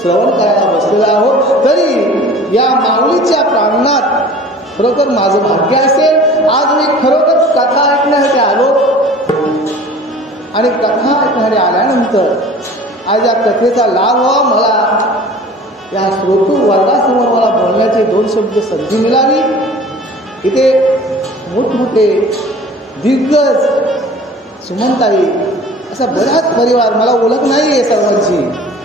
श्रवण करायला बसलेला आहोत, तरी या माऊलीच्या प्रांगणात खरोखर माझं भाग्य असेल आज मी खरोखर कथा ऐकण्यासाठी आलो. आणि कथा ऐकणारे आल्यानंतर आज या कथेचा लाभ व्हावा, मला या श्रोतू वर्गासमोर मला बोलण्याचे 2 शब्द संधी मिळाली. इथे मोठमोठे दिग्गज सुमनताई असा बराच परिवार, मला ओळख नाही आहे सर्वांची,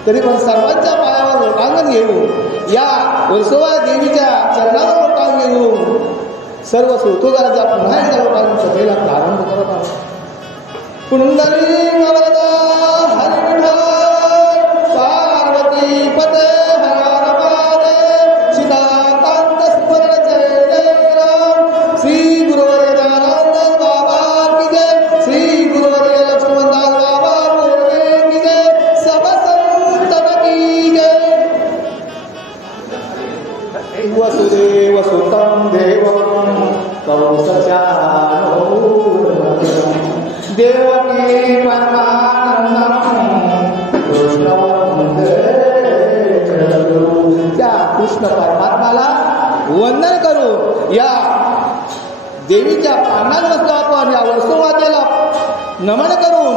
तरी पण सर्वांच्या पायावर लोटांगण घेऊन या वर्सोवा देवीच्या चरणावर लोटांगण घेऊन सर्व श्रोतोगाराचा पुन्हा एकदा लोटांगण कथेला प्रारंभ करत आहोत. पुंडलिक वरदा हरी विठ्ठल पार्वती पते हर पादे सीताकांत स्मरण जय जय राम. श्री गुरुवर्य दयानंद बाबा की जय. श्री गुरुवर्य लक्ष्मणदास बाबा बोलवे की जय. सब संत की जय. वसुदेव सुतं देवं कौसल्यानो देवकी परमानंदं कृष्ण वंदे. त्या कृष्ण परमात्माला वंदन करू या देवीच्या प्रांगणात बसलो आपण. या वर्सोमातेला नमन करून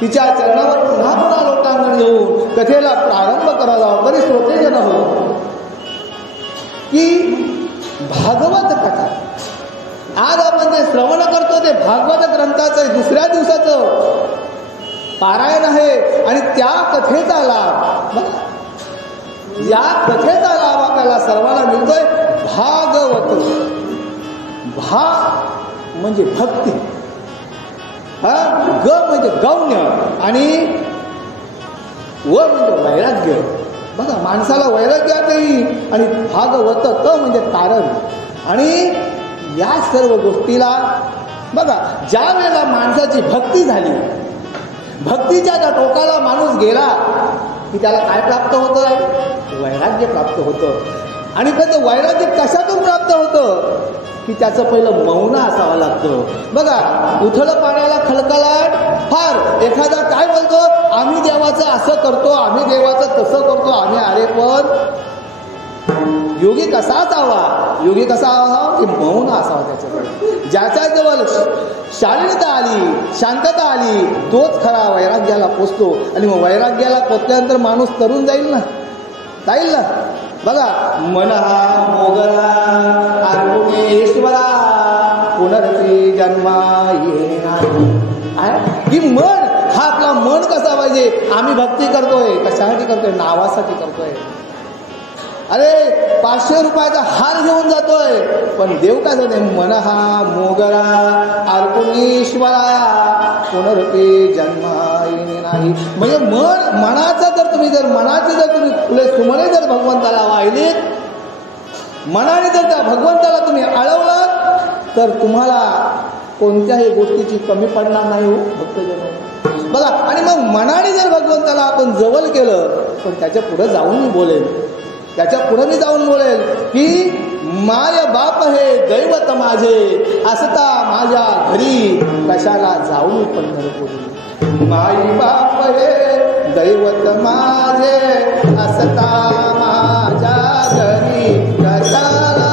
तिच्या चरणावर पुन्हा पुन्हा लोटांगण घेऊन कथेला प्रारंभ करायला. बरी श्रोतेजन हो की भागवत कथा आज आपण जे श्रवण करतो ते भागवत ग्रंथाचं 2ऱ्या दिवसाचं पारायण आहे. आणि त्या कथेचा लाभ, या कथेचा लाभ आपल्याला सर्वांना मिळतोय. भागवत, भाग म्हणजे भक्ती, ग म्हणजे गौण्य आणि व म्हणजे वैराग्य. बघा माणसाला वैराग्यात येईल आणि भागवत क म्हणजे कारण. आणि या सर्व गोष्टीला बघा ज्या वेळेला माणसाची भक्ती झाली, भक्तीच्या त्या टोकाला माणूस गेला की त्याला काय प्राप्त होतं? वैराग्य प्राप्त होतं. आणि त्याचं वैराग्य कशातून प्राप्त होतं की त्याचं पहिलं मौन असावं लागतं. बघा उथळ पाण्याला खळखळाट फार. एखादा काय बोलतो, आम्ही देवाचं असं करतो, आम्ही देवाचं तसं करतो, आम्ही अरे पण योगी कसा असावा? योगी कसा असावा की मौन असावा त्याच्याकडे. ज्याच्या जवळ शालीनता आली, शांतता आली, तोच खरा वैराग्याला पोचतो. आणि मग वैराग्याला पोचल्यानंतर माणूस तरुण जाईल ना, जाईल ना. बघा मन हा मोगरा अर्पुणेश्वरा पुनरती जन्मा येणार. ही मन हा आपला मन कसा पाहिजे? आम्ही भक्ती करतोय कशासाठी करतोय? नावासाठी करतोय. अरे 500 रुपयाचा हार घेऊन जातोय, पण देव काय सांगते? मन हा मोगरा अर्पुणेश्वरा पुनरती जन्मा येणे नाही. म्हणजे मनाचं जर तुम्ही मनाची जर तुम्ही फुले सुमने जर भगवंताला वाहिलीत, मनाने जर त्या भगवंताला तुम्ही आळवलात तर तुम्हाला कोणत्याही गोष्टीची कमी पडणार नाही हो भक्तजन. बघा आणि मग मनाने जर भगवंताला आपण जवळ केलं, पण त्याच्या पुढे जाऊन मी बोलेल, त्याच्या पुढे मी जाऊन बोलेल की माय बाप हे दैवत माझे असता माझ्या घरी कशाला जाऊ पंढरपुरी. माई बाप हे दैवत माझे असता माझ्या घरी कशाला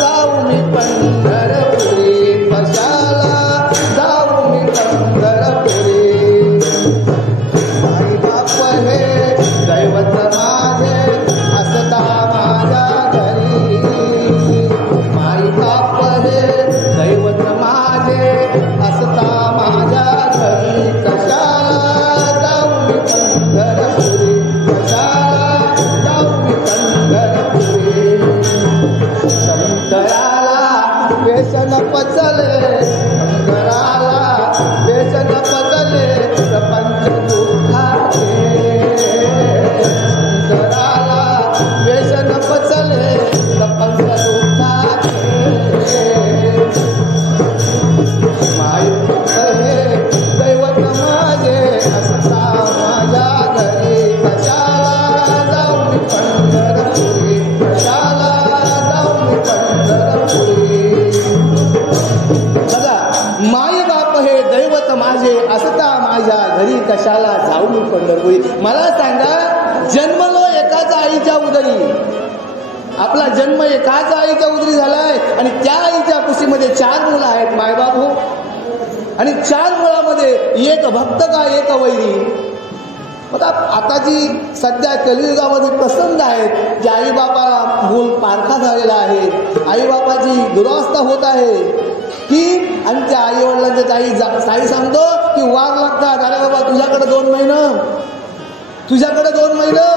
जाऊ मी पंढरपुरी, कशाला जाऊ मी पंढरपुरी. माई बाप हे दैवत माझे असता माझ्या घरी, माई बाप हे दैवत माझे असता माझ्या घरी कशाला जाऊ मी पंढरपुरी, कशाला जाऊ मी पंढरपुरी. शंकराला व्यसन पचले, शंकराला व्यसन पचले प्रपंच दुःखाचे. शंकराला व्यसन पचले प्रपंच दुःखाचे. माई हे दैवत माझे असता माझ्या घरी कशाला जाऊ मी पंढरपुरी, कशाला जाऊ मी पंढरपुरी. बघा माई बाप हे दैवत माझे असता माझ्या घरी कशाला जाऊ मी पंढरपुरी. मला सांगा, जन्मलो एकाच आईच्या उदरी, आपला जन्म एकाच आईच्या उदरी झालाय आणि त्या आईच्या कुशीमध्ये 4 मुलं आहेत मायबाप हो. आणि 4 मुलामध्ये एक भक्त का एक वैरी. बघा आताची सध्या कलियुगामध्ये प्रसंग आहेत की आईबापाला मूल पारखा झालेला आहे, आईबापाची दुरावस्था होत आहे की आमच्या आई वडिलांच्या ताई सांगतो की वार लागतात. अरे बाबा तुझ्याकडे 2 महिने, तुझ्याकडे 2 महिने.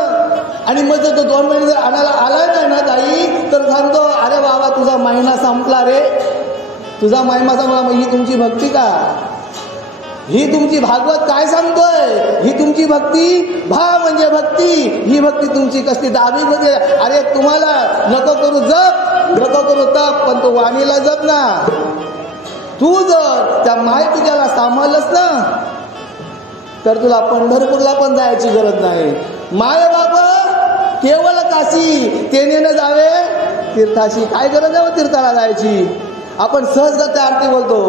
आणि मग जर तो 2 महिने जर आणायला आला नाही ना ताई तर सांगतो अरे बाबा तुझा महिना संपला रे, तुझा महिना संपला. मग ही तुमची भक्ती का? ही तुमची भागवत काय सांगतोय? ही तुमची भक्ती भा म्हणजे भक्ती. ही भक्ती तुमची कसली दाबी म्हणजे? अरे तुम्हाला नको करू जप, नको करू तप, पण तो वाणीला जप ना. तू जर त्या माय तुझ्याला सांभाळलंस ना तर तुला पंढरपूरला पण जायची गरज नाही. माय बाबा केवळ काशी तेने न जावे तीर्थाशी. काय गरज आहे तीर्थाला जायची? आपण सहजगत आरती बोलतो,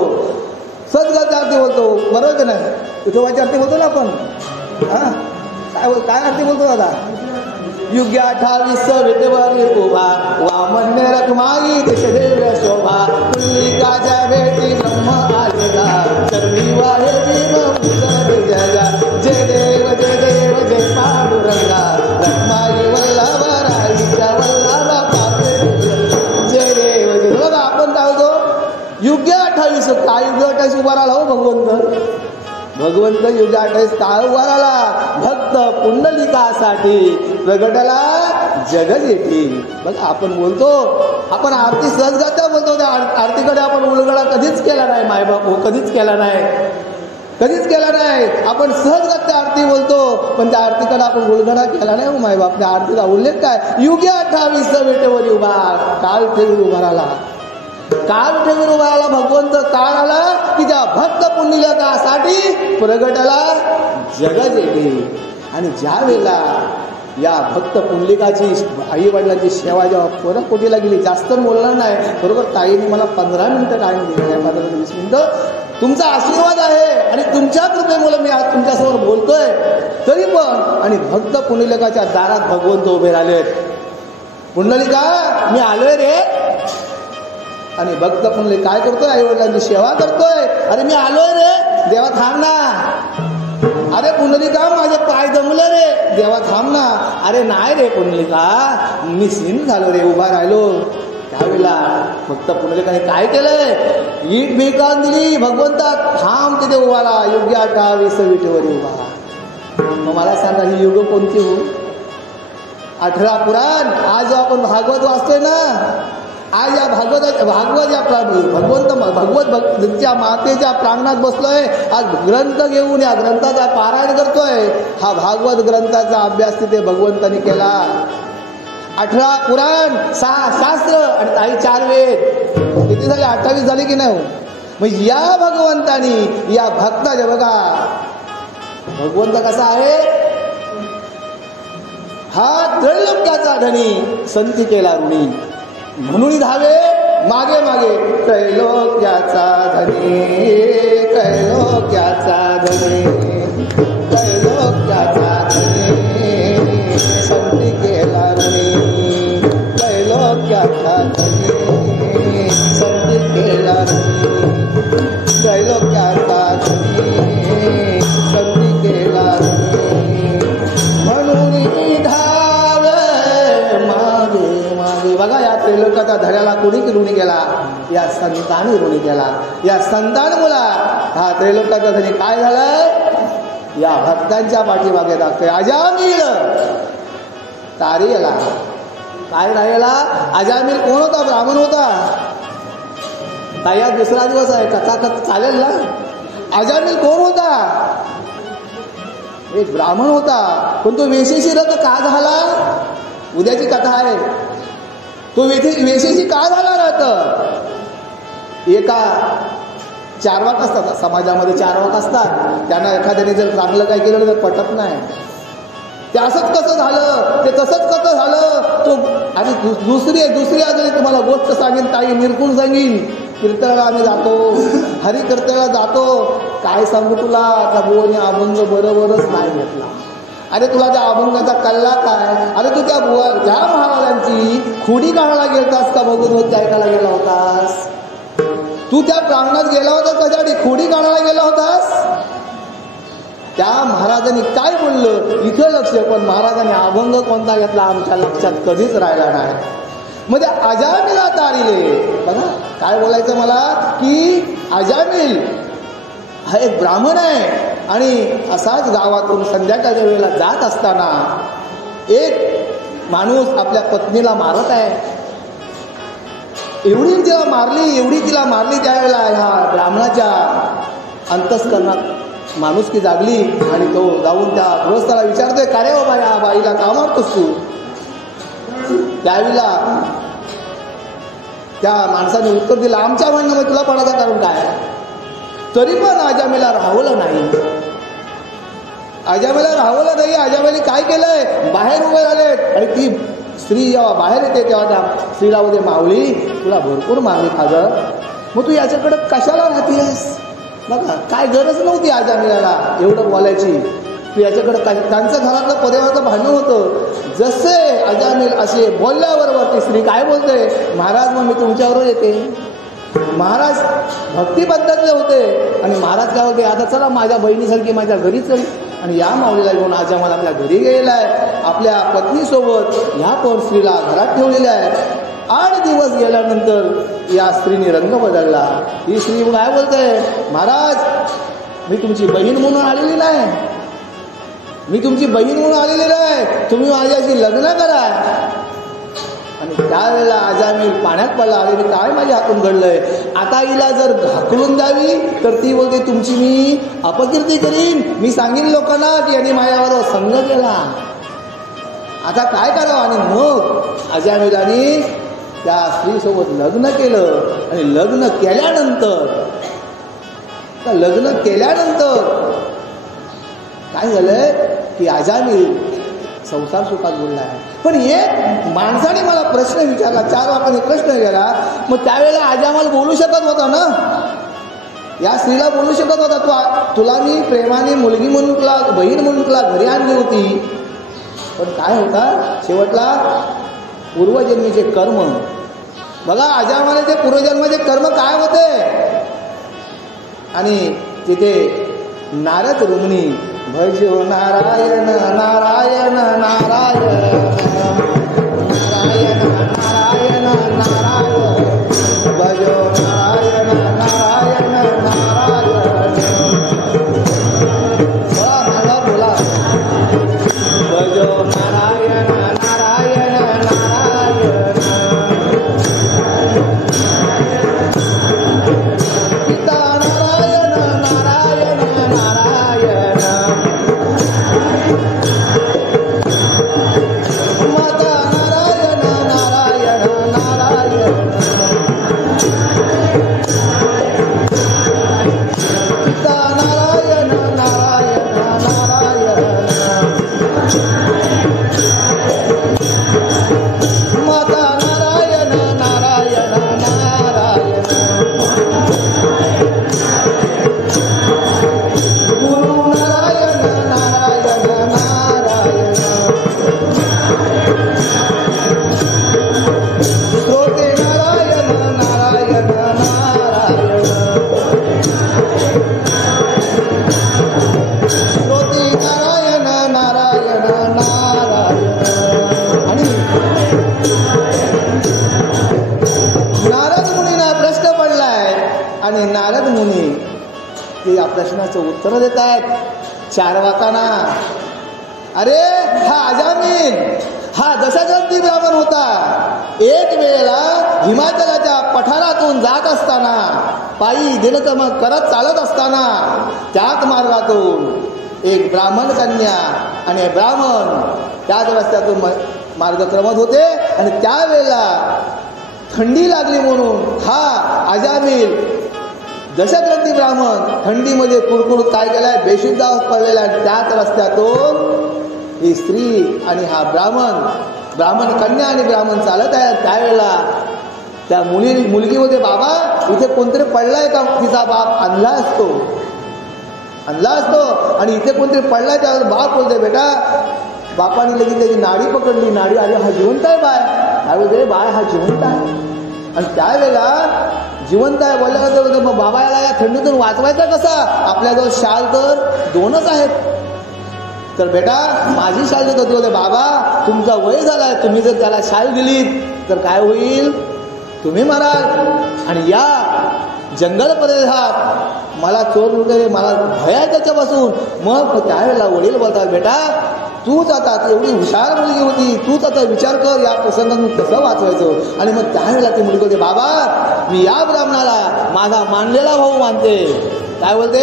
सहजगत आरती बोलतो, बरोबर नाही? विठोबाची आरती बोलतो ना आपण. काय आरती बोलतो दादा? युग्य 28 विटेवरी उभा वामन्य रखमाई देशदेव शोभा तुल्लिकाच्या भेटी ब्रह्म आलेला चरणी वाहे भीम उदर जगा. जय देव जय देव जय पांडुरंगा रखमाई वल्लभा राईच्या वल्लभा पापे. जय देव जय. बघा आपण काय होतो युग्य 28. काय युग्य 28 उभा राहिला हो भगवंत? भगवंत युग्य 28 काय उभा राहिला? भक्त पुंडलिकासाठी प्रगटला जगत येते. बघा आपण बोलतो, आपण आरती सहजगत्या बोलतो, त्या आरतीकडे आपण उलगडा कधीच केला नाही मायबाप हो, कधीच केला नाही. कधीच केला नाही. आपण सहजगत्या आरती बोलतो, पण त्या आरतीकडे आपण गुलगणा केला नाही. माय बाप, त्या आरतीचा उल्लेख काय? युगे 28 विटेवरी उभा, काल ठेवी उभा राहिला. काल ठेवीन उभा राहिला भगवंत. काळ आला की त्या भक्त पुंडलिकासाठी प्रगटाला जगत येते. आणि ज्या वेळेला या भक्त पुंडलिकाची आई वडिलांची सेवा जेव्हा परकोटीला गेली, जास्त बोलणार नाही, बरोबर ताईने मला 15 मिनिटं टाईम दिलेला आहे, 15 ते 20 मिनिटं. तुमचा आशीर्वाद आहे आणि तुमच्या कृपेमुळे मी आज तुमच्यासमोर बोलतोय. तरी पण आणि भक्त पुंडलिकाच्या दारात भगवंत उभे राहिलेत. पुंडलिका मी आलोय रे. आणि भक्त पुंडलिक काय करतोय? आई वडिलांची सेवा करतोय. अरे मी आलोय रे, देवा थांब ना. अरे पुंडलिका माझे पाय दमले रे, देवा थांब ना. अरे नाही रे पुंडलिका, मी सीन झालो रे, उभा राहिलो. त्यावेळेला भक्त पुंडलिकाने काय केलंय? ईट बेकान दिली. भगवंता थांब तिथे उभाला. योग्य 28 विटेवरी उभा. मग मला सांगा ही युग कोणती हो? 18 पुराण. आज आपण भागवत वाचतोय ना, आज या भागवत या भगवतच्या मातेच्या प्रांगणात बसलोय. आज ग्रंथ घेऊन या ग्रंथाचा पारायण करतोय. हा भागवत ग्रंथाचा अभ्यास तिथे भगवंतानी केला. 18 पुराण, 6 शास्त्र आणि काही 4 वेद. किती झाले? 28 झाले की नाही? मग या भगवंतानी या भक्ताच्या बघा, भगवंत कसा आहे? हा त्रैलोक्याचा धनी, संती केला ऋणी. म्हणून धावे मागे मागे त्रैलोक्याचा धनी, त्रैलोक्याचा धनी, त्रैलोक्याचा धनी, संती केला ऋणी. त्रैलोक्याचा धनी, संती केला ऋणी. त्रैलोक्याचा धनी, संती केला ऋणी. म्हणून बघा या त्रैलोक्याच्या धड्याला कोणी ऋणी गेला? या संतांनी ऋणी केला. या संतांमुळा हा त्रैलोक्याचा धनी काय झालं? या भक्तांच्या पाठीमागे लागतोय. अजामिल तारीला काय राहिला? अजामिल कोण होता? ब्राह्मण होता. ताया दुसरा दिवस आहे, कथा चालेल ना. अजामिल कोण होता? एक ब्राह्मण होता. पण तो वेशीशी रथ का झाला? उद्याची कथा आहे. तो वेशीशी का झाला राहत? एका चारवाक असतात समाजामध्ये, चारवाक असतात. त्यांना एखाद्याने जर चांगलं काय केलं तर पटत नाही. ते असंच कसं झालं, ते तसंच कसं झालं तो. आणि दुसरी अजून तुम्हाला गोष्ट सांगेन, ताई निरखून सांगेन. कीर्तनाला आम्ही जातो, हरी कीर्तनाला जातो. काय सांगू तुला, त्या बुवाने अभंग बरोबरच नाही घेतला. अरे तुला त्या अभंगाचा कल्ला काय? अरे तू त्या महाराजांची खोडी काढायला गेलतास का? भगवत ऐकायला गेला होतास? तू त्या प्रांगणात गेला होता कशासाठी? खोडी काढायला गेला होतास? त्या महाराजांनी काय बोललं इथे लक्ष, पण महाराजांनी अभंग कोणता घेतला आमच्या लक्षात कधीच राहिला नाही. मध्ये अजामिला तारिले. बघा काय बोलायचं मला, की अजामिल हा एक ब्राह्मण आहे. आणि असाच गावातून संध्याकाळच्या वेळेला जात असताना एक माणूस आपल्या पत्नीला मारत आहे. एवढी तिला मारली त्यावेळेला ह्या ब्राह्मणाच्या अंतःकरणात माणुसकी जागली. आणि तो जाऊन त्या गृहस्थाला विचारतोय, का रे बाबा या बाईला का मारतोस तू? त्यावेळेला त्या माणसाने उत्तर दिलं, आमच्या म्हणणं तुला पडायचं कारण काय? तरी पण अजामिला राहवलं नाही. अजामिला काय केलंय? बाहेर उभे राहिले. आणि ती स्त्री जेव्हा बाहेर येते तेव्हा त्या स्त्रीला बोलते, माऊली तुला भरपूर मारली खाजं, मग तू याच्याकडे कशाला राहतेस? बघा काय गरज नव्हती अजामिलाला एवढं बोलायची. तू याच्याकडे त्यांचं घरातलं परिवाराचं भांडण होतं. जसे अजामिल असे बोलल्याबरोबर ती स्त्री काय बोलते, महाराज मग मी तुमच्याबरोबर येते. महाराज भक्तिबद्धातले होते. आणि महाराज काय होते, आता चला माझ्या बहिणीसारखी माझ्या घरी चल. आणि या माऊलीला घेऊन अजामिल आपल्या घरी गेलेला आहे. आपल्या पत्नीसोबत ह्या पण स्त्रीला घरात ठेवलेल्या आहे. 8 दिवस गेल्यानंतर या स्त्रीने रंग बदलला. ही स्त्री काय बोलते, महाराज मी तुमची बहीण म्हणून आलेली नाही, मी तुमची बहीण म्हणून आलेली नाही, तुम्ही माझ्याशी लग्न करा. आणि त्यावेळेला अजामिल पाण्यात पडला. अरे काय माझ्या हातून घडलंय, आता हिला जर ढकलून द्यावी तर ती बोलते तुमची मी अपकीर्ती करीन, मी सांगेन लोकांना की यांनी माझ्याबरोबर संग केला, आता काय करावं. आणि मग अजामिलाने त्या स्त्रीसोबत लग्न केलं. आणि लग्न केल्यानंतर काय झालंय की अजामिल संसार सुखात बोलला आहे. पण एक माणसाने मला प्रश्न विचारला, 4 वाक्याने प्रश्न केला. मग त्यावेळेला अजामिल बोलू शकत होता ना, या स्त्रीला बोलू शकत होता, तुला मी प्रेमाने मुलगी म्हणून तुला बहीण म्हणून तुला घरी आणली होती. पण काय होता शेवटला पूर्वजन्मीचे कर्म. बघा अजामिलाचे पूर्वजन्माचे कर्म काय होते. आणि तिथे नारद ऋमणी भजो नारायण नारायण नारायण नारायण नारायण नारायण भजो नारायण नारायण नारायण. बोला भजो नारायण नारायण नारायण पिता नारायण नारायण नारायण माता नारायण नारायण नारायण पिता नारायण नारायण नारायण माता नारायण नारायण नारायण गुरु नारायण नारायण नारायण श्रोते नारायण नारायण नारायण श्रोते नारायण नारायण नारायण. आणि नारद मुनींना प्रश्न पडलाय आणि नारद मुनी ते या प्रश्नाचं उत्तर देत आहेत 4 वाकांना. अरे हा अजामिल हा दशग्रंथी ब्राह्मण होता. एक वेळेला हिमाचलाच्या पठारातून जात असताना पायी दिनक्रम करत चालत असताना त्याच मार्गातून एक ब्राह्मण कन्या आणि ब्राह्मण त्याच रस्त्यातून मार्गक्रमत होते. आणि त्यावेळेला थंडी लागली म्हणून हा अजामिल दशग्रंथी ब्राह्मण थंडीमध्ये कुडकुड काय केलाय बेशुद्ध पडलेला. आणि त्याच रस्त्यातून ही स्त्री आणि हा ब्राह्मण कन्या आणि ब्राह्मण चालत आहे. त्यावेळेला त्या मुलगी होते बाबा इथे कोणतरी पडलाय का. तिचा बाप आणला असतो आणि इथे कोणतरी पडलाय. त्यावर बाप बोलते बेटा, बापाने लगेच त्याची नाडी पकडली. नाडी आली, हा जिवंत आहे बाय. काय बोलते बाय हा जिवंत आहे. आणि त्यावेळेला जिवंत आहे बोलल्यानंतर मग बाबा याला या थंडीतून वाचवायचा कसा. आपल्याजवळ शाल तर 2च आहेत. तर बेटा माझी शाल देत होती. बोलते बाबा तुमचा वय झालाय, तुम्ही जर त्याला शाल दिलीत तर काय होईल, तुम्ही मराल. आणि या जंगल प्रदेशात मला चोर वगैरे मला भय आहे त्याच्यापासून. मग त्यावेळेला वडील बोलतात बेटा तूच आता एवढी हुशार मुलगी होती, तूच आता विचार कर या प्रसंगात मी कसं वाचवायचं. आणि मग त्यावेळेला ती मुलगी होते बाबा मी या ब्राह्मणाला माझा मानलेला भाऊ मानते. काय बोलते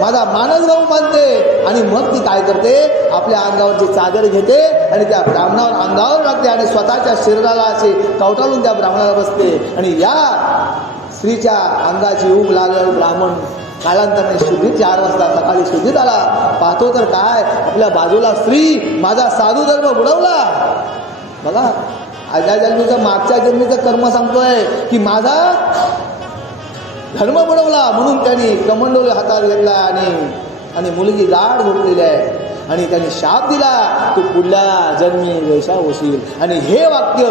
माझा मानस भाऊ मानते. आणि मग ती काय करते आपल्या अंगावरची चादर घेते आणि त्या ब्राह्मणावर अंगावर टाकते आणि स्वतःच्या शरीराला असे कवटाळून त्या ब्राह्मणाला बसते. आणि या स्त्रीच्या अंगाची ऊब लागल्यावर ब्राह्मण कालांतराने शुद्धीत 4 वाजता सकाळी शुद्धीत आला. पाहतो तर काय आपल्या बाजूला स्त्री माझा साधू धर्म बुडवला. बघा आजच्या जन्मीचं मागच्या जन्मीचं कर्म सांगतोय की माझा धर्म बुडवला म्हणून त्यांनी कमंडोले हातात घेतला आणि मुलगी गाढ झोपलेली आहे. आणि त्यांनी शाप दिला तू पुढल्या जन्मी वैशा होशील. आणि हे वाक्य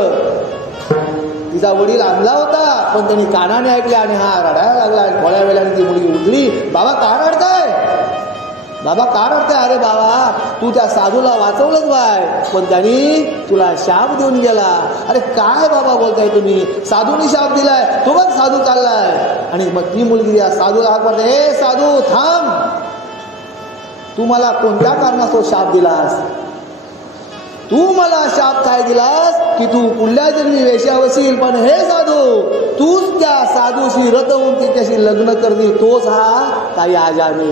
तिचा वडील आणला होता पण त्यांनी कानाने ऐकले आणि हा रडायला लागला. आणि थोड्या वेळाने ती मुलगी उठली. बाबा का रडताय, बाबा का रडताय. अरे बाबा तू त्या साधूला वाचवलंच बाय पण त्यांनी तुला शाप देऊन गेला. अरे काय बाबा बोलताय तुम्ही, साधूनी शाप दिलाय, तो बघ साधू चाललाय. आणि मग ती मुलगी या साधूला हाक मारते, हे साधू थांब, तू मला कोणत्या कारणास्तव शाप दिलास. तू मला शाप काय दिलास की तू पुढल्या जन्मी वेश्या वशील, पण हे साधू तूच त्या साधूशी रत होऊन तिच्याशी लग्न करतील. तोच हा काही आजामी,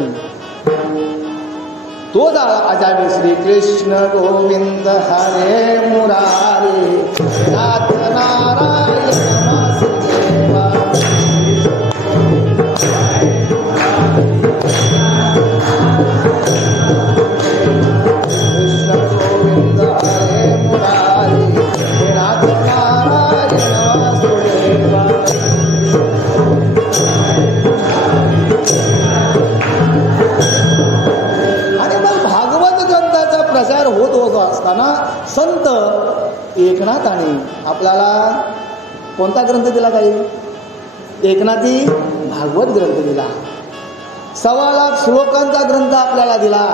तोच आजामी. श्री कृष्ण गोविंद हरे मुरारी नाथ नारायण वासुदेवा. प्रचार होत असताना संत एकनाथाने आपल्याला कोणता ग्रंथ दिला? काही एकनाथी भागवत ग्रंथ दिला. 1.25 लाख श्लोकांचा ग्रंथ आपल्याला दिला.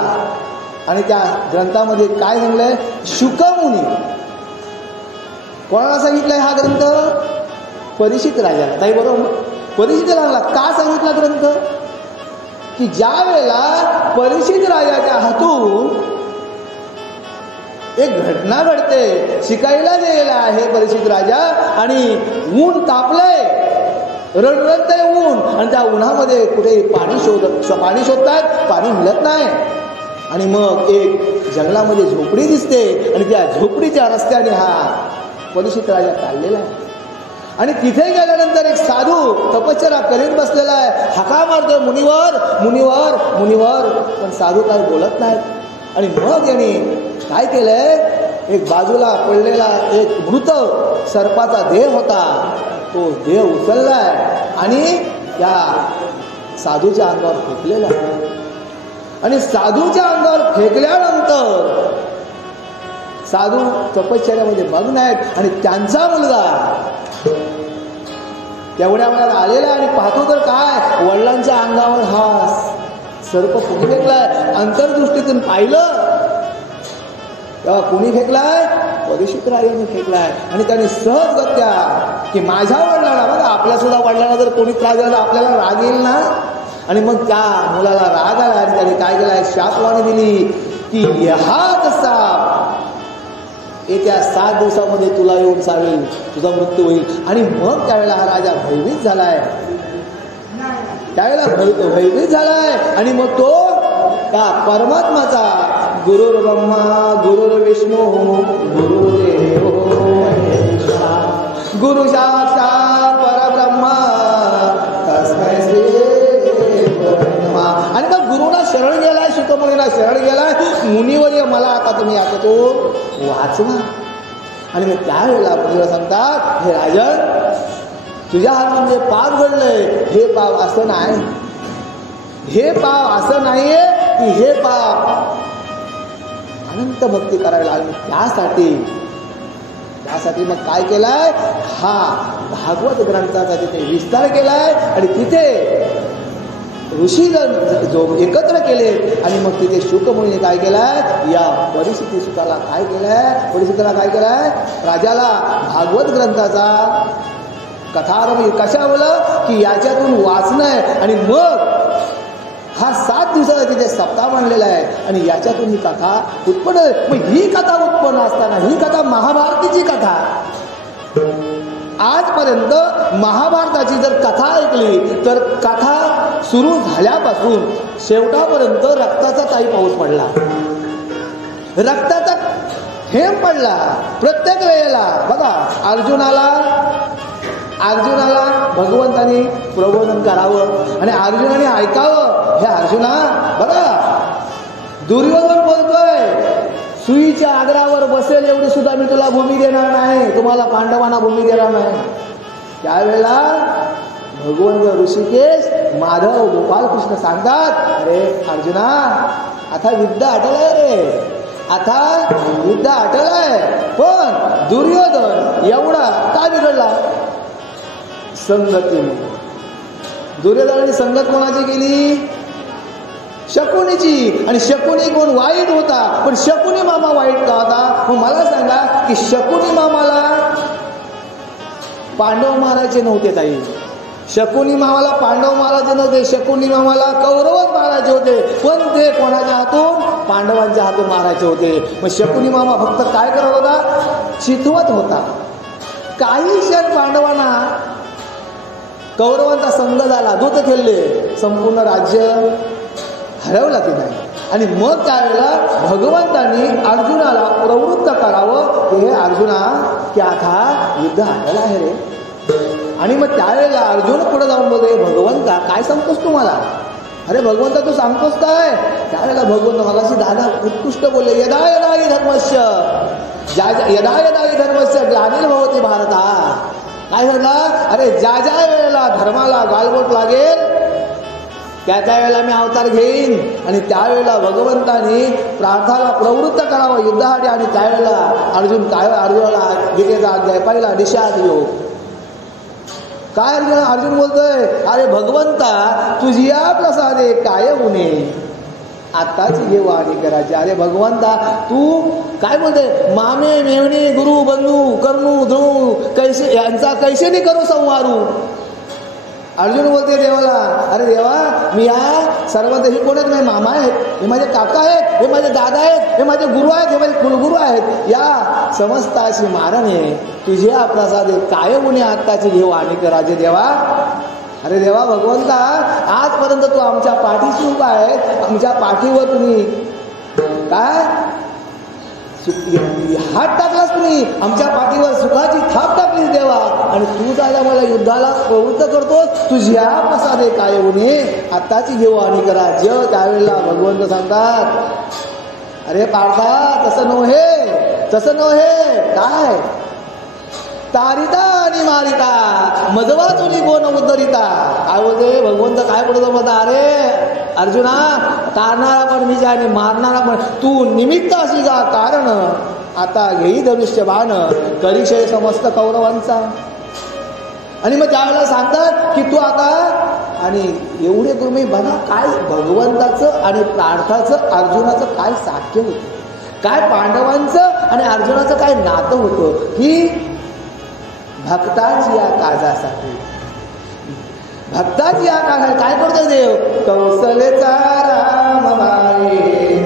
आणि त्या ग्रंथामध्ये काय सांगलंय? शुकमुनी कोणाला सांगितलंय हा ग्रंथ? परीक्षित राजाला. ताई बरोबर, परीक्षित राजाला का सांगितला ग्रंथ? की ज्या वेळेला परीक्षित राजाच्या हातून एक घटना घडते, शिकायला गेलेला आहे परीक्षित राजा आणि ऊन तापलंय, रडरडतंय ऊन, आणि त्या उन्हामध्ये कुठे पाणी शोधतात, पाणी मिळत नाही. आणि मग एक जंगलामध्ये झोपडी दिसते आणि त्या झोपडीच्या रस्त्याने हा परीक्षित राजा चाललेला आहे. आणि तिथे गेल्यानंतर एक साधू तपश्चर्या करीत बसलेला आहे, हाका मारतोय मुनिवर मुनिवर मुनिवर, पण साधू काय बोलत नाहीत. आणि मग यांनी काय केलंय? एक बाजूला पडलेला एक मृत सर्पाचा देह होता, तो देह उचललाय आणि त्या साधूच्या अंगावर फेकलेला. आणि साधूच्या अंगावर फेकल्यानंतर साधू तपश्चर्यामध्ये मग्न आहेत आणि त्यांचा मुलगा तेवढ्या वेळात आलेला आणि पाहतो तर काय, वडिलांच्या अंगावर हा सर्प कोणी फेकलाय. अंतर्दृष्टीतून पाहिलं तेव्हा कोणी फेकलाय? परीक्षित राजाने फेकलाय. आणि त्याने सहजगत्या की माझ्या वडिलांना, बघा आपल्या सुद्धा वडिलांना जर कोणी त्रास दिला तर आपल्याला राग येईल ना. आणि मग त्या मुलाला राग आला आणि त्याने काय केलाय? शापवाणी दिली की हाच साप येत्या 7 दिवसामध्ये तुला येऊन चावेल, तुझा मृत्यू होईल. आणि मग त्यावेळेला हा राजा भयभीत झालाय, त्यावेळेला भयभीत झालाय. आणि मग तो त्या परमात्माचा गुरुर ब्रह्मा गुरुर विष्णू गुरुदेव महेश्वरा गुरु साक्षात परब्रह्मा तस्मै श्री गुरुर्नमः. आणि मग गुरुला शरण गेलाय, शुकमुनीला शरण गेलाय, मुनिवर्य मला आता तुम्ही याच्यातून वाचवा. आणि मग त्यावेळेला मुनिवर सांगतात, हे राजन, तुझ्या हातून जे पाप घडलंय हे पाप असं नाही, हे पाप असं नाहीये की हे पाप अनंत भक्ती करायला लागली. त्यासाठी मग काय केलंय? हा भागवत ग्रंथाचा तिथे विस्तार केलाय आणि तिथे ऋषीगण जो एकत्र केले. आणि मग तिथे शुकमुनीने काय केलंय? या परिस्थिती सुखाला काय केलंय? परिस्थितीला काय केलंय? राजाला भागवत ग्रंथाचा कथारंभ कशावलं की याच्यातून वाचणं आहे. आणि मग हा 7 दिवसाचा तिथे सप्ताह मांडलेला आहे आणि याच्यातून ही कथा उत्पन्न. मग ही कथा उत्पन्न असताना ही कथा महाभारताची कथा. आजपर्यंत महाभारताची जर कथा ऐकली तर कथा सुरू झाल्यापासून शेवटापर्यंत रक्ताचा काही पाऊस पडला, रक्ताचा थेंब पडला प्रत्येक वेळेला. बघा अर्जुनाला भगवंतानी प्रबोधन करावं आणि अर्जुनाने ऐकावं. हे अर्जुना बघा, दुर्योधन बोलतोय सुईच्या आग्रावर बसेल एवढी सुद्धा मी तुला भूमी देणार नाही, तुम्हाला पांडवांना भूमी देणार नाही. त्यावेळेला भगवंत ऋषिकेश माधव गोपाल कृष्ण सांगतात, अरे अर्जुना आता युद्ध आटलंय रे, आता युद्ध आटलंय. पण दुर्योधन एवढा का बिघडला? संगती. दुर्योधनाने संगत कोणाची केली? शकुनीची. आणि शकुनी कोण? वाईट होता. पण शकुनी मामा वाईट का होता? मग मला सांगा की शकुनी मामाला पांडव मारायचे नव्हते ताई, शकुनी मामाला पांडव मारायचे नव्हते, शकुनी मामाला कौरवच मारायचे होते, पण ते कोणाच्या हातून? पांडवांच्या हातून मारायचे होते. मग शकुनी मामा फक्त काय करत होता? चितवत होता. काही क्षण पांडवांना कौरवांचा संघ झाला, दूत खेळले, संपूर्ण राज्य हरवला की नाही. आणि मग त्यावेळेला भगवंतांनी अर्जुनाला प्रवृत्त करावं, हे अर्जुना की आता युद्ध आलेलं आहे रे. आणि मग त्यावेळेला अर्जुन पुढे जाऊन बोलते, भगवंता काय सांगतोस तू मला? अरे भगवंता तू सांगतोस काय? त्यावेळेला भगवंत मगाशी दादा उत्कृष्ट बोलले, यदा यदा हि धर्मस्य यदा यदा हि धर्मस्य ग्लानिर्भवति भारता. काय म्हटलं? अरे ज्या ज्या वेळेला धर्माला गालबोट लागेल त्या वेळेला मी अवतार घेईन. आणि त्यावेळेला भगवंतांनी प्रार्थाला प्रवृत्त करावं युद्धासाठी. आणि त्यावेळेला अर्जुनाला गीतेचा अध्याय पहिला निषाद योग. काय अर्जुन बोलतोय? अरे भगवंता तुझिया प्रसादे काय गुणे आताच ये वाणी करायची. अरे भगवंता तू काय बोलते? मामे मेवणे गुरु बंधू कर्णू ध्रुव कैसे यांचा कैसेने करू संवारू. अर्जुन बोलते देवाला, अरे देवा मी या सर्वांत हे कोण आहेत? माझे मामा आहेत, हे माझे काका आहेत, हे माझे दादा आहेत, हे माझे गुरु आहेत, हे माझे कुलगुरू आहेत. या समस्ताशी मारणे तुझ्या प्रसादे काय गुणे आत्ताची हे वाणी करायचे देवा. अरे देवा भगवंता आजपर्यंत तू आमच्या पाठीशी उभा आहे, आमच्या पाठीवर तुम्ही काय हात टाकलास, तुम्ही आमच्या पाठीवर सुखाची थाप टाकली देवा. आणि तू जायला मला युद्धाला प्रवृत्त करतोस, तुझ्या प्रसादे काय गुणे आत्ताची घेऊ आणि करा. त्यावेळेला भगवंत सांगतात, अरे पार्था तसं नव्हे, तसं नव्हे. काय? तारिता आणि मारिता मजवा तुझी कोण उद्धरिता. काय बोलते भगवंत? काय बोलतो म्हणता? अरे अर्जुना तारणारा पण मी आणि मारणारा पण तू निमित्त अशी का? कारण आता घेई धनुष्य बाण करिषय समस्त कौरवांचा. आणि मग त्यावेळेला सांगतात की तू आता आणि एवढे तुम्ही बघा काय भगवंताचं आणि प्रार्थाचं अर्जुनाचं काय साख्य होतं, काय पांडवांचं आणि अर्जुनाचं काय नातं होतं. ही भक्ताची या काजासाठी, भक्ताची या काजा काय करतो देव? कौशलेचा राम बाई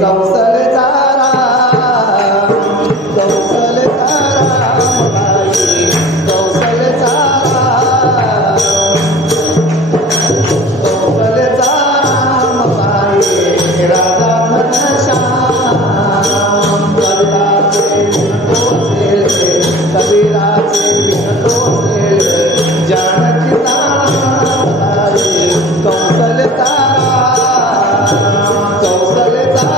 कौशलेचा राम, कौशलेचा राम बाई कौशलेचा राम, कौशलेचा राम बाई राजा घनश्याम. कबीराचे कबीराचे जानकी कौशलता कौशलता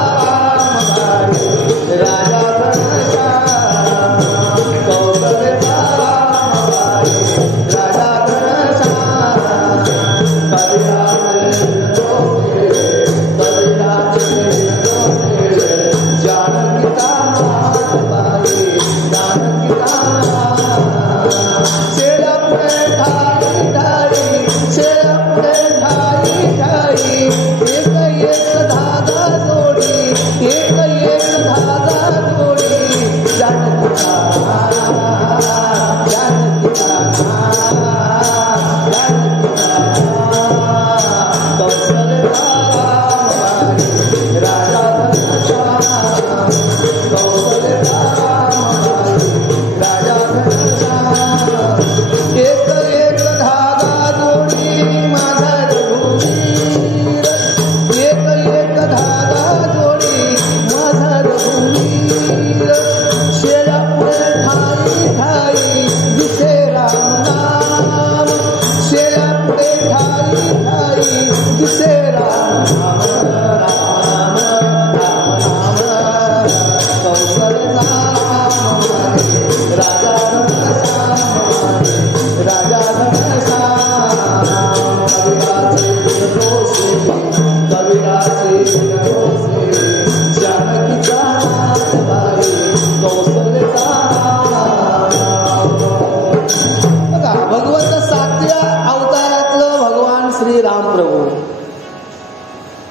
राजा घनश्याम, कौशलता राजा घनश्याम. जानकी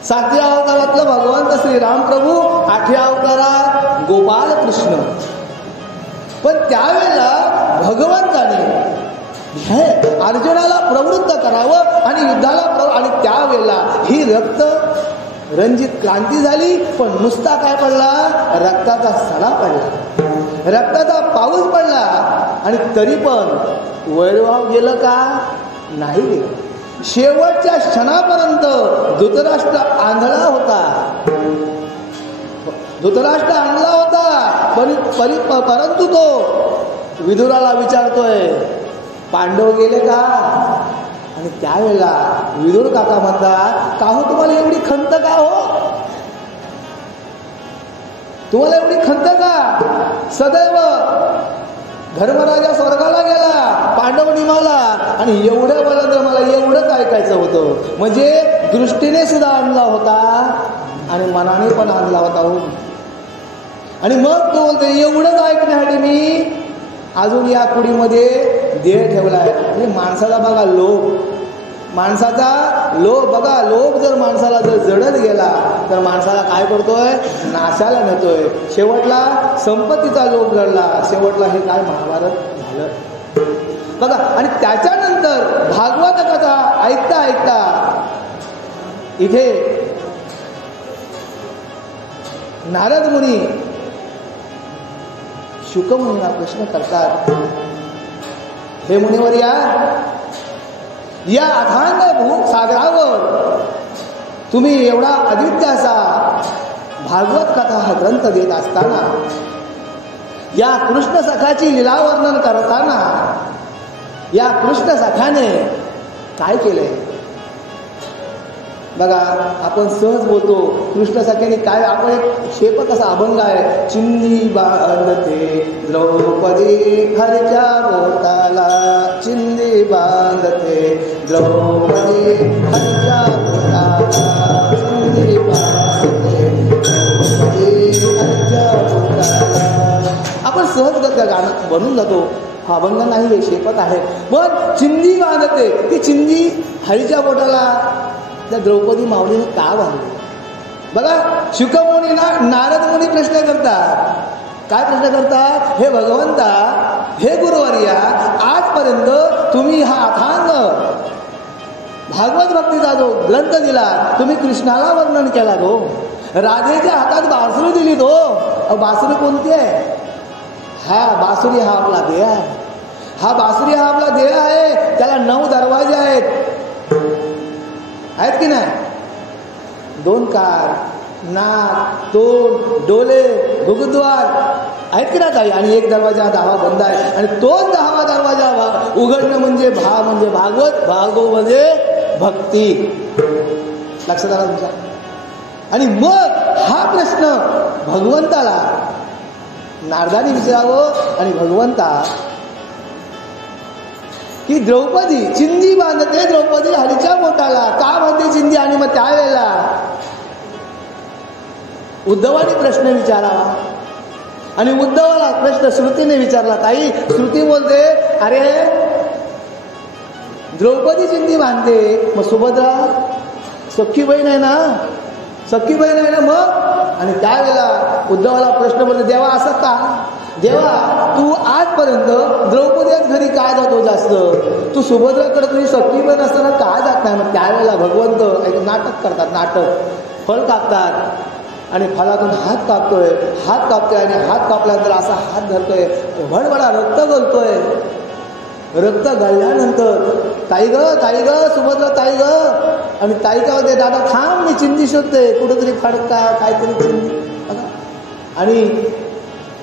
सातव्या अवतारातलं भगवंत श्रीराम प्रभू, आठव्या अवतारात गोपाल कृष्ण. पण त्यावेळेला भगवंताने अर्जुनाला प्रवृत्त करावं आणि युद्धाला आणि त्यावेळेला ही रक्त रंजित क्रांती झाली. पण नुसता काय पडला? रक्ताचा सडा पडला, रक्ताचा पाऊस पडला. आणि तरी पण वैरभाव गेलं का? नाही गेलं. शेवटच्या क्षणापर्यंत धृतराष्ट्र आंधळा होता, धृतराष्ट्र आणला होता. परंतु तो विदुराला विचारतोय, पांडव गेले का? आणि त्यावेळेला विदुर काका म्हणतात, का हो तुम्हाला एवढी खंत का हो? तुम्हाला एवढी खंत का? सदैव धर्मराजा स्वर्गाला गेला, पांडव निमाला, आणि एवढ्या वेळा मला एवढंच ऐकायचं होतं. म्हणजे दृष्टीने सुद्धा आणला होता आणि मनाने पण आणला होता हो. आणि मग तो बोलतो, एवढंच ऐकण्यासाठी मी अजून या कुडीमध्ये देह ठेवलाय. म्हणजे माणसाला बघा लोभ, माणसाचा लोभ बघा. लोभ जर माणसाला जर जडत गेला तर माणसाला काय करतोय? नाशाला नेतोय. शेवटला संपत्तीचा लोभ जडला, शेवटला हे काय महाभारत झालं बघा. आणि त्याच्यानंतर भागवत कथा ऐकता ऐकता इथे नारद मुनी शुक मुनीला प्रश्न करतात, हे मुनिवर या अथांग भूसागरावर तुम्ही एवढा अद्वितीय असा भागवत कथा हा ग्रंथ देत असताना, या कृष्ण सखाची लीला वर्णन करताना या कृष्ण सखाने काय केलंय बघा. आपण सहज बोलतो कृष्ण सख्याने काय, आपण एक शेप कसा अभंग आहे, चिंदी बांधते द्रौपदी हरीच्या बोटाला, चिंदी बांधते द्रौपदी हरीच्या बोटाला, चिंदी बांधते द्रौपदी हरीच्या बोटाला. आपण सहज गाणं बनून जातो, हा अभंग नाही, हे शेपत आहे. पण चिंदी बांधते, ती चिंदी हरीच्या बोटाला त्या द्रौपदी माऊलीने का बांधली बघा. शुकमुनींना नारद मुनी प्रश्न करतात. काय प्रश्न करतात? हे भगवंता, हे गुरुवर्या, आजपर्यंत तुम्ही हा अथांग भागवत भक्तीचा जो ग्रंथ दिला, तुम्ही कृष्णाला वर्णन केला तो, राधेच्या हातात बासुरी दिली तो. बासुरी कोणती आहे? हा बासुरी हा आपला देह आहे. हा बासुरी हा आपला देह आहे. त्याला 9 दरवाजे आहेत की नाही? 2 कार, नाक, तोंड, डोले, गुगद्वार आहेत की नाही ताई? आणि 1 दरवाजा 10 बंद आहे. आणि तोच 10वा दरवाजा उघडणं म्हणजे म्हणजे भागवत, भागवत म्हणजे भक्ती. लक्षात आला तुमच्या? आणि मग हा प्रश्न भगवंताला नारदाने विचारावं. आणि भगवंता की द्रौपदी चिंदी बांधते द्रौपदी हरीच्या बोटाला, का म्हणते चिंदी? आणि मग त्यावेळेला उद्धवाने प्रश्न विचारावा. आणि उद्धवाला प्रश्न श्रुतीने विचारला. ताई श्रुती बोलते, अरे द्रौपदी चिंदी बांधते, मग सुभद्रा सख्खी बहीण आहे ना, सख्खी बहीण आहे ना मग? आणि त्यावेळेला उद्धवाला प्रश्न बोलते, देवा असं का? देवा तू आजपर्यंत द्रौपदीच घरी काय जातो जास्त, तू सुभद्राकडे तुझी सख्खी बहीण असताना काय जात नाही? मग त्यावेळेला भगवंत एक नाटक करतात, नाटक फळ कापतात आणि फळातून हात कापतोय, हात कापतोय आणि हात कापल्यानंतर असा हात धरतोय, भडभडा रक्त गळतोय. रक्त गळल्यानंतर ताई ग सुभद्रा ताई ग. आणि ताई काय होते, दादा थांब मी चिंदी शोधते, कुठेतरी फडका काहीतरी चिंदी. आणि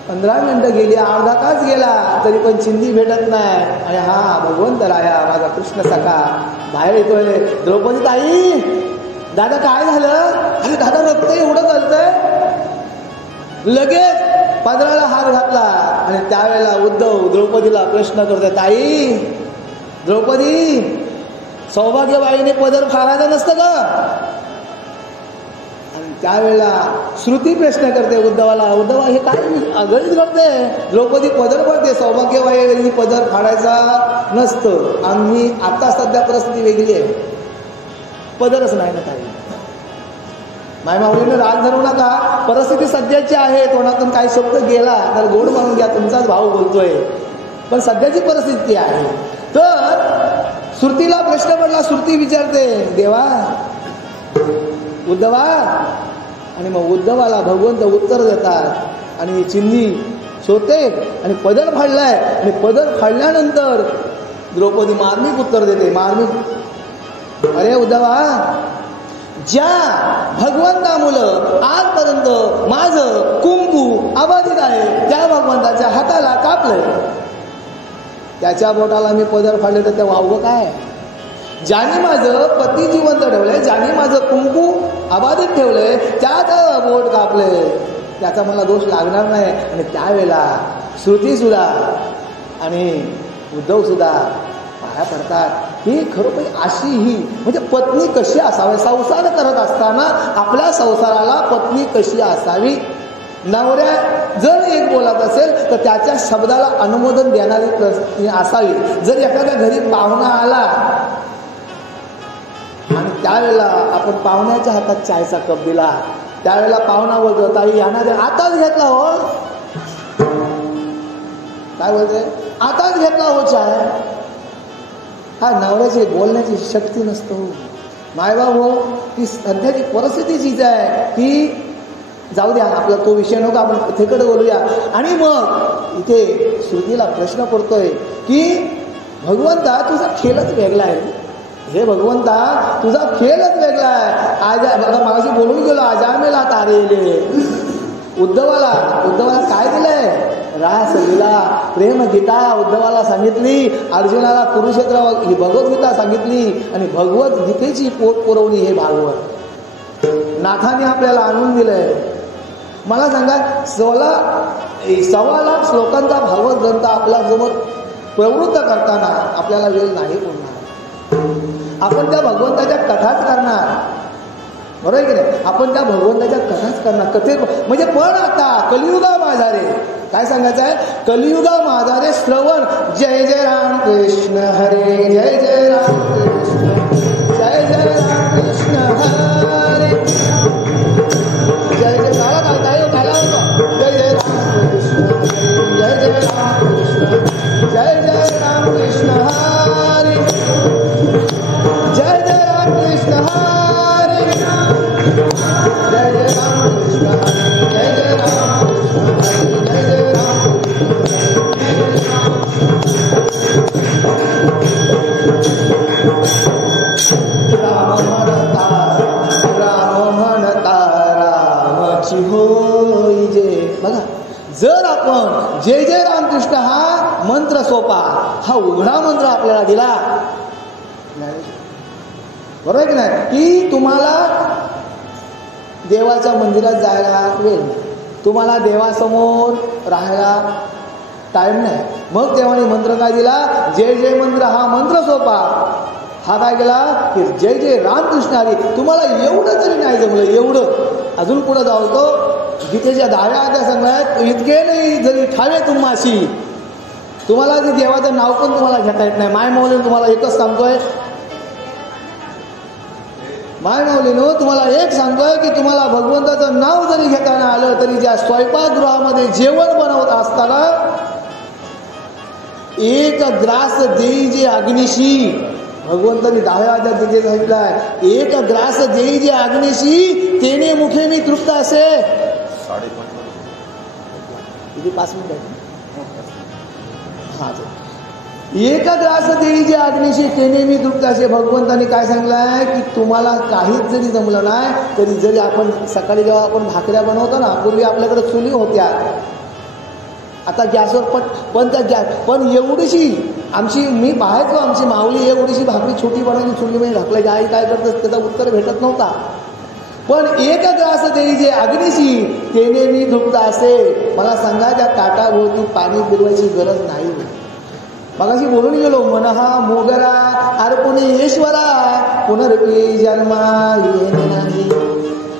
15 मिनिटं गेली, अर्धा तास गेला, तरी पण चिंदी भेटत नाही. आणि हा भगवंत राया माझा कृष्ण सखा बाहेर येतोय. द्रौपदी ताई दादा काय झालं? आणि दादा रक्त एवढं गळतंय. लगेच पदराला हार घातला. आणि त्यावेळेला उद्धव द्रौपदीला प्रश्न करतोय, ताई द्रौपदी सौभाग्यबाईने पदर फाडायचं नसतं का? आणि त्यावेळेला श्रुती प्रश्न करते उद्धवाला, उद्धवा हे काय अगणित करते? द्रौपदी पदर पडते, सौभाग्यबाई पदर फाडायचा नसतं. आम्ही आता सध्या परिस्थिती वेगळी आहे, पदरच नाही ना काही. माय माऊलीनं राग धरू नका, परिस्थिती सध्याची आहे. तोंडातून काही शब्द गेला तर गोड म्हणून घ्या, तुमचाच भाऊ बोलतोय. पण सध्याची परिस्थिती आहे. तर श्रुतीला प्रश्न पडला. श्रुती विचारते, देवा उद्धवा, आणि मग उद्धवाला भगवंत उत्तर देतात आणि चिंधी शोधते आणि पदर फाडलाय, आणि पदर फाडल्यानंतर द्रौपदी मार्मिक उत्तर देते. मार्मिक, अरे उद्धवा, ज्या भगवंतामुळं आजपर्यंत माझं कुंकू अबाधित आहे, त्या भगवंताच्या हाताला कापलंय, त्याच्या बोटाला मी पदर फाडले तर ते वावगं काय? ज्याने माझं पती जिवंत ठेवलंय, ज्याने माझं कुंकू अबाधित ठेवलंय, त्याच बोट कापलंय, त्याचा मला दोष लागणार नाही. आणि त्यावेळेला श्रुती सुद्धा आणि उद्धव सुद्धा पाया पडतात की खरोखर अशी ही म्हणजे पत्नी कशी असावी, संसार करत असताना आपल्या संसाराला पत्नी कशी असावी. नवऱ्या जर एक बोलत असेल तर त्याच्या शब्दाला अनुमोदन देणारी पत्नी असावी. जर एखाद्या घरी पाहुणा आला आणि त्यावेळेला आपण पाहुण्याच्या हातात चायचा कप दिला, त्यावेळेला पाहुणा बोलतो, ताई यांना आताच घेतला हो, काय बोलते, आताच घेतला हो चाय. हा नवऱ्याची बोलण्याची शक्ती नसतो. मायबाप हो, ती सध्याची परिस्थिती जीच आहे की जाऊ द्या, आपला तो विषय नको, आपण तिकडे बोलूया. आणि मग इथे श्रुतीला प्रश्न पडतोय की भगवंता तुझा खेळच वेगळा आहे. हे भगवंता तुझा खेळच वेगळा आहे. आज बघा मागाशी बोलून गेलो, अजामेला तारेले. उद्धवाला काय दिलंय? रास लीला, प्रेम गीता उद्धवाला सांगितली, अर्जुनाला कुरुक्षेत्र ही भगवद्गीता सांगितली, आणि भगवद्गीतेची पोट पुरवणी हे भागवत नाथाने आपल्याला आणून दिलंय. मला सांगा, 1.25 लाख श्लोकांचा भागवत ग्रंथ आपल्यासमोर प्रवृत्त करताना आपल्याला वेळ नाही पडणार. आपण त्या भगवंताच्या कथाच करणार, बरोबर आहे की नाही? आपण त्या भगवंताच्या कथाच करणार. कथे म्हणजे पण आता कलियुगा माझारे काय सांगायचं आहे? कलियुगा माझारे श्रवण. जय जय राम कृष्ण हरे, जय जय राम कृष्ण, जय जय राम कृष्ण हरे, जय जय काला काला होतो, जय जय राम कृष्ण, जय जय राम कृष्ण, जय जय राम कृष्ण हरे, जय जय राम कृष्ण हरे, जय जय राम कृष्ण हरे, जय जय राम कृष्ण हरे, जय जय राम राम म्हणता रामाची होई जय. बघा, जर आपण जय जय रामकृष्ण हा मंत्र सोपा, हा उघडा मंत्र आपल्याला दिला, बरोबर आहे की नाही? की तुम्हाला देवाच्या मंदिरात जायला वेळ नाही, तुम्हाला देवासमोर राहायला टाइम नाही, मग देवाने मंत्र काय दिला? जय जय मंत्र. हा मंत्र सोपा, हा काय केला की जय जय रामकृष्ण हरी. तुम्हाला एवढं जरी नाही जमलं, एवढं अजून पुढे जाऊ तो गीतेच्या 10व्या अध्यायात सांगलाय, इतके नाही जरी ठावे तुम्हाशी, तुम्हाला ते देवाचं नाव पण तुम्हाला घेता येत नाही. माय माऊलीनं तुम्हाला एकच सांगतोय, माय माऊलीनं तुम्हाला एक सांगतोय की तुम्हाला भगवंताचं नाव जरी घेताना आलं तरी ज्या स्वयंपाकगृहामध्ये जेवण बनवत असताना एक ग्रास देई जे अग्निशी, भगवंतांनी 10व्या अध्यायात तिथे सांगितलंय, एक ग्रास देई जे अग्निशी तेने मुखे मी तृप्त असे. 5 मिनिट हा, एक ग्रास देई जे अग्निशी तेने मी तृप्त असे. भगवंतांनी काय सांगितलंय की तुम्हाला काहीच जरी जमलं नाही तरी, जरी आपण सकाळी जेव्हा आपण भाकऱ्या बनवतो ना, पूर्वी आपल्याकडे चुली होत्या, आता गॅसवर पण त्या गॅस पण एवढीशी आमची, मी पाहायचो आमची माऊली एवढीशी भाकरी छोटी बनवली चुलीमध्ये ढकलायची. आई काय करतं त्याचं उत्तर भेटत नव्हता. पण एक ग्रास देई जे अग्निशी तेने मी तृप्त असे. मला सांगा, त्या ताटाभोवती पाणी फिरवायची गरज नाही. मगाशी बोलून गेलो, मन हा मोगरा अर्पुणी ईश्वरा, पुनर्पी जन्मा येणे नाही.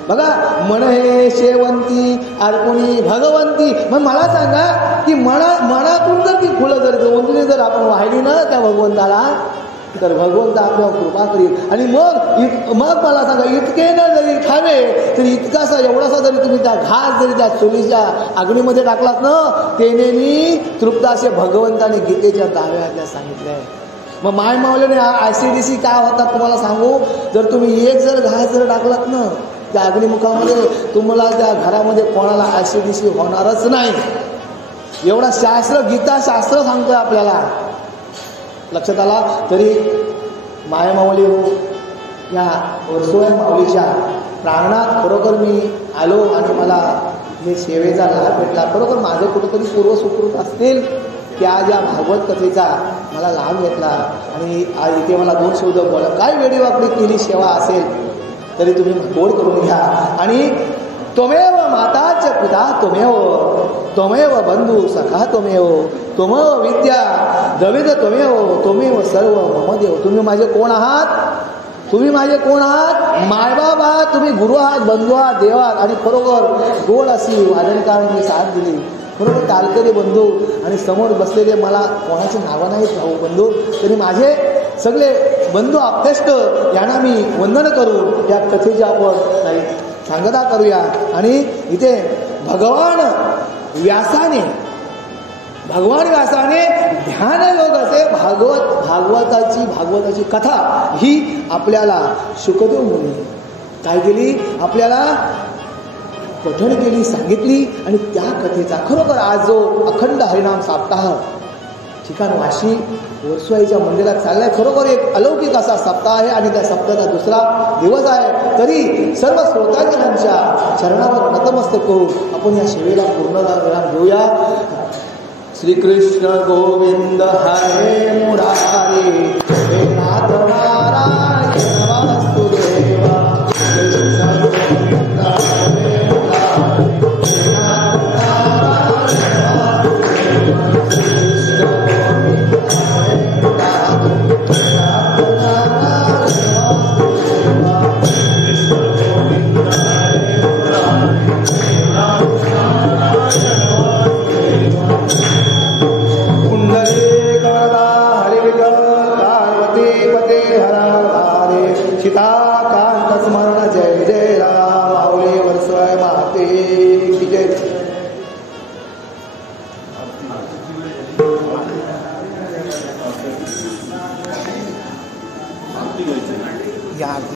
बघा, मन हे शेवंती अर्पुणी भगवंती. मग मला सांगा की मनातून जर ती फुलं जर दोनली जर आपण वाहिली ना त्या भगवंताला, तर भगवंत आपल्यावर कृपा करील. आणि मग मला सांगा, इतके न जरी खावे तरी इतकासा एवढासा जरी तुम्ही त्या घास जरी त्या चुलीच्या अग्नीमध्ये टाकलात ना, तेने मी तृप्त असे भगवंताने गीतेच्या 10व्या अध्यायात सांगितलंय. मग माय मावल्याने ICDC काय होतात तुम्हाला सांगू, जर तुम्ही एक जर घास जर टाकलात ना त्या अग्निमुखामध्ये, तुम्हाला त्या घरामध्ये कोणाला ICDC होणारच नाही. एवढा शास्त्र, गीता शास्त्र सांगतोय आपल्याला. लक्षात आला. तरी मायमाऊली या वर्सोळ्या माऊलीच्या प्रांगणात खरोखर मी आलो आणि मला हे सेवेचा लाभ भेटला. खरोखर माझं कुठंतरी पूर्वसुकृत असतील की आज या भागवत कथेचा मला लाभ घेतला. आणि आज इथे मला 2 शब्द बोला, काय वेडीवाकडी केली सेवा असेल तरी तुम्ही गोड करून घ्या. आणि त्वमेव माताच पिता त्वमेव, त्वमेव बंधू सखा त्वमेव, त्वमेव विद्या द्रविड त्वमेव, त्वमेव सर्व मम देव. तुम्ही माझे कोण आहात? तुम्ही माझे कोण आहात? मायबाप आहात, तुम्ही गुरु आहात, बंधू आहात, देव आहात. आणि खरोखर गोड अशी वादनकारांनी साथ दिली. खरोखर तालकरी बंधू आणि समोर बसलेले, मला कोणाची नावं नाहीत भाऊ बंधू, तरी माझे सगळे बंधू आप्तेष्ट यांना मी वंदन करून या कथेची आपण सांगता करूया. आणि इथे भगवान व्यासाने ध्यान योग असे भागवताची कथा ही आपल्याला शुकदेव मुनी काय केली, आपल्याला पठण केली, सांगितली. आणि त्या कथेचा खरोखर आज जो अखंड हरिनाम सप्ताह ठिकाण वाशी वर्सोळीच्या मंदिरात चाललाय, खरोखर एक अलौकिक असा सप्ताह आहे. आणि त्या सप्ताहाचा 2रा दिवस आहे. तरी सर्व श्रोताजनांच्या चरणावर नतमस्तक करून आपण या सेवेला पूर्ण घेऊया. श्रीकृष्ण गोविंद हरे मुरारी, हे नाथ नारायण वासुदेवा. कृष्ण गोविंद हरे मुरारी, हे नाथ नारायण वासुदेवा. कृष्ण गोविंद हरे मुरारी, हे नाथ नारायण वासुदेवा. कृष्ण गोविंद हरे मुरारी, हे नाथ नारायण वासुदेवा. कुंडले करदा हरि विठ्ठल पार्वती पते हर हरे, सीताकांत स्मरण जय जय राम. माऊली वर्सोळी माते की जय. या